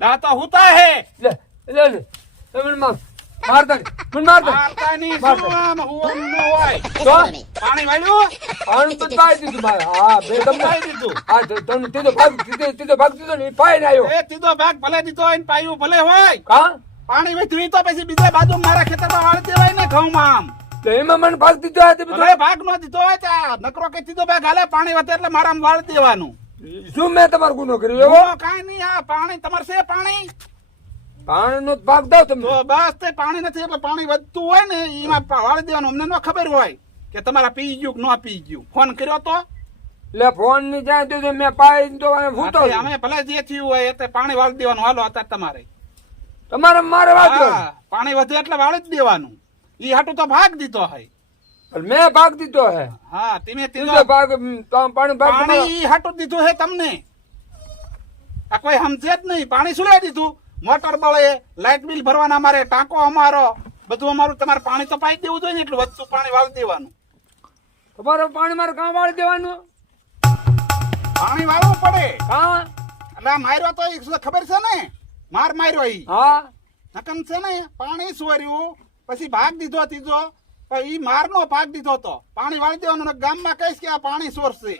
ના તો હુતા હે લે લે લે મને માર દે મારતા ની માર દે. શું આમ હુવાનું ન હોય તો પાણી વાળ્યું આણ તો પાઈ દીધું મારે હા બે તમને પાઈ દીધું હા તો તમને તીધો ભાગ દીધો ને પાઈ આવ્યો એ તીધો ભાગ ભલે દીધો હોય ને પાયું ભલે હોય હા પાણી વધ્યું તો પછી બીજા બાજુ મારા ખેતરમાં વાળી દેવાય ને ઘઉંમાં આમ તો એમાં મને ભાગ દીધો આ તે બધો ભલે ભાગ નો દીધો હોય ત્યાં નકરો કે તીધો ભાગ હાલે પાણી વધે એટલે મારામાં વાળી દેવાનું શું મેં તમારો ગુનો કર્યો એવો એવો કાંઈ નહીં આ પાણી તમારે છે પાણી પાણીનો ભાગ દો તમે તો બસ તે પાણી નથી એટલે પાણી વધતું હોય ને એમાં વાળી દેવાનું અમને ન ખબર હોય કે તમારા પી ગયું કે ન પી ગયું ફોન કર્યો તો લે ફોન ની જાય તો મેં પાઈ તો ફૂટો અમે ભલે જે થયું હોય એટલે પાણી વાળી દેવાનું હાલો અત્યારે તમારે તમારે મારે વાંચો હા, પાણી વધે એટલે વાળી જ દેવાનું ઈ હાટું તો ભાગ દીધો હોય મેં ભાગ દીધો હે હા ધીમે દીધો ધીમે ભાગ પાણી ભાગ પાણી ઈ હાટું જ દીધું હે તમને આ કોઈ સમજે જ નહીં પાણી શું લઈ દીધું મોટર બળે લાઇટ બિલ ભરવાના અમારે ટાંકો અમારો બધું અમારું તમારે પાણી તો પાઈ દેવું જોઈએ ને એટલું વધતું પાણી વાળી દેવાનું તમારે પાણી મારે કાં વાળી દેવાનું પાણી વાળવું પડે હા એટલે આ માર્યો તો ઈ શું ખબર છે ને માર્યો ઈ હા નકન છે ને પાણી સોર્યું પછી ભાગ દીધો ત્રીજો પણ ઈ મારનો ભાગ દીધો તો પાણી વાળી દેવાનું ને ગામમાં કહીશ કે આ પાણી સોરશે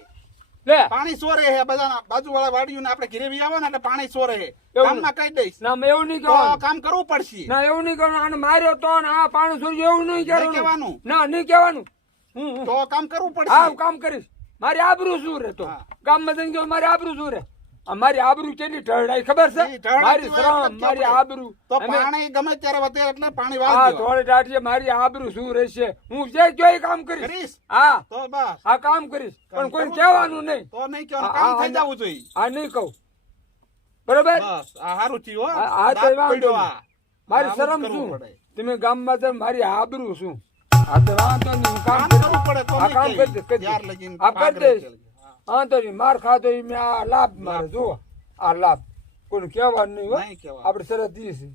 લે પાણી સોરે હે બધા બાજુવાળા વાડીયું ને આપણે ઘરે બી આવો ને એટલે પાણી સોરે હે એવું ગામમાં કહી દઈશ ના મેં એવું નહીં તો કહેવાનું કામ કરવું પડશે ના એવું નહીં કરવાનું આને માર્યો તો ને આ પાણી છોડ્યું એવું નહીં નહીં કહેવાનું કહેવાનું. ના નહીં કહેવાનું હું તો કામ કરવું હા પડશે હું કામ કરીશ મારી આબરૂ શું રે તો હા. ગામમાં જઈને કહું, મારી આબરૂ શું રે આ મારી આબરૂ કેટલી ઢળાઈ ખબર છે ઈ ઢળાઈ મારી તો હોય શ્રમ એટલે મારી કેવું આબરૂ તો અમે- પાણી ગમે ત્યારે વધે એટલે પાણી હા વાળી દેવાનું. થોડી દાટીએ મારી આબરૂ શું રહેશે હું જે જોઈ કામ કરીશ કરીશ હા તો બસ આ કામ કરીશ પણ કોઈ કરવું કહેવાનું નહીં તો નહીં કહેવાનું હા, કામ થઈ હા, જવું જોઈએ આ નહીં કહું બરોબર બસ આ હારું થયું હો આ તો દાંત વાંધો પડ્યો નહીં. આ. મારી આવું જ શરમ કરવું શું પડે. તમે ગામમાં તો મારી આબરૂ શું આ તો વાંધો નહીં હું કામ કામ કરી કરવું પડે તો આ કામ નહીં કરી દઈશ, કહીએ. કરી ત્યાર દઈશ. લગીને આ કરી પાઘડી દઈશ. ચાલી. હા. વાંધો નહીં માર ખાધો ઈ મેં આ લાભ મારે જુઓ આ લાભ કોઈ કહેવાનું નહીં હો. નહીં કહેવાનું. આપણે શરત દઈએ છીએ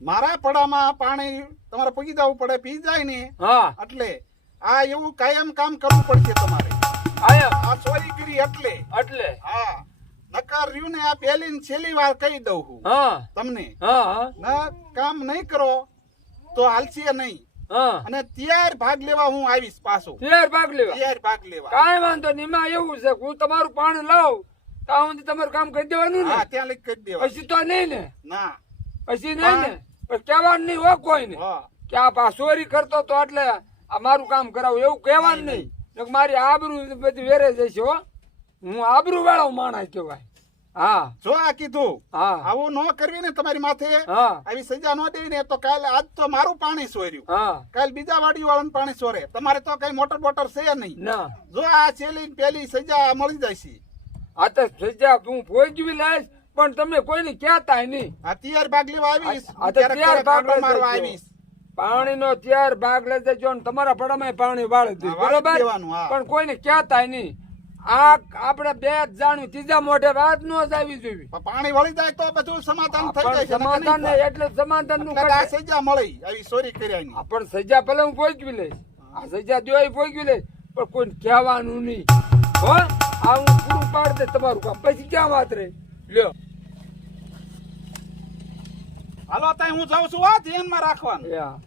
મારા પડામાં પાણી તમારે પૂગી જવું પડે પી જાય ને હા એટલે આ એવું કાયમ કામ કરવું પડશે તમારે આયા આ ચોરીગીરી એટલે એટલે હા નકર રહ્યું ને આ પહેલી ને છેલ્લી વાર કહી દઉં હું હા તમને હા હા ના કામ નહીં કરો તો હાલશે નહીં હા અને ત્યાર ભાગ લેવા હું આવીશ પાછો ત્યાર ભાગ લેવા ત્યાર ભાગ લેવા કાંઈ વાંધો નહીં એમાં એવું છે કે હું તમારું પાણી લાવું ત્યાં સુધી તમારું કામ કરી દેવાનું ને હા ત્યાં લઈ કરી દેવા પછી તો નહીં ને ના પછી નહીં ને પછી કહેવાનું નહીં હો કોઈને હા કે આ ચોરી કરતો તો એટલે આ મારું કામ કરાવું એવું કહેવાનું નહીં નકર મારી આબરૂ બધી વેરે જશે હો હું આબરૂ વાળો માણસ કહેવાય હા જો આ કીધું હા આવું ન કરવી ને તમારી માથે હા આવી સજા ન દેવી ને તો કાલે આજ તો મારું પાણી સોર્યું હા કાલ બીજા વાડી વાળાનું પાણી સોરે તમારે તો કઈ મોટર બોટર છે નહીં ના જો આ છેલ્લી ને પહેલી સજા મળી જશે આ તો સજા હું ભોગવી લઈશ પણ તમે કોઈને કહેતા નહીં આ ત્યાર ભાગ લેવા આવીશ આ તો ક્યારેક ત્યાર ક્યારેક ભાગ આંટો મારવા લેજો. આવીશ પાણીનો ત્યાર ભાગ લઈ જજો ને તમારા પડામાં પાણી વાળી દઈશ હા, વાળી બરોબર દેવાનું, હા. પણ કોઈને કહેતા નહીં આ આપણે બે જ જાણ્યું ત્રીજા મોઢે વાત ન જ આવી જોઈએ પણ પાણી વળી જાય તો બધું સમાધાન થઈ જાય પણ છે સમાધાન ને એટલે સમાધાન નું એટલે આ સજા મળી આવી ચોરી કર્યાની પણ સજા ભલે હું ભોગવી લઈશ આ સજા દો ભોગવી લઈશ પણ કોઈને કહેવાનું નહીં હો આ હું પૂરું પાડી દઈશ તમારું કામ પછી ક્યાં વાત રહી લ્યો હાલો ત્યાં હું જાઉં છું આ ધ્યાનમાં રાખવાનું યા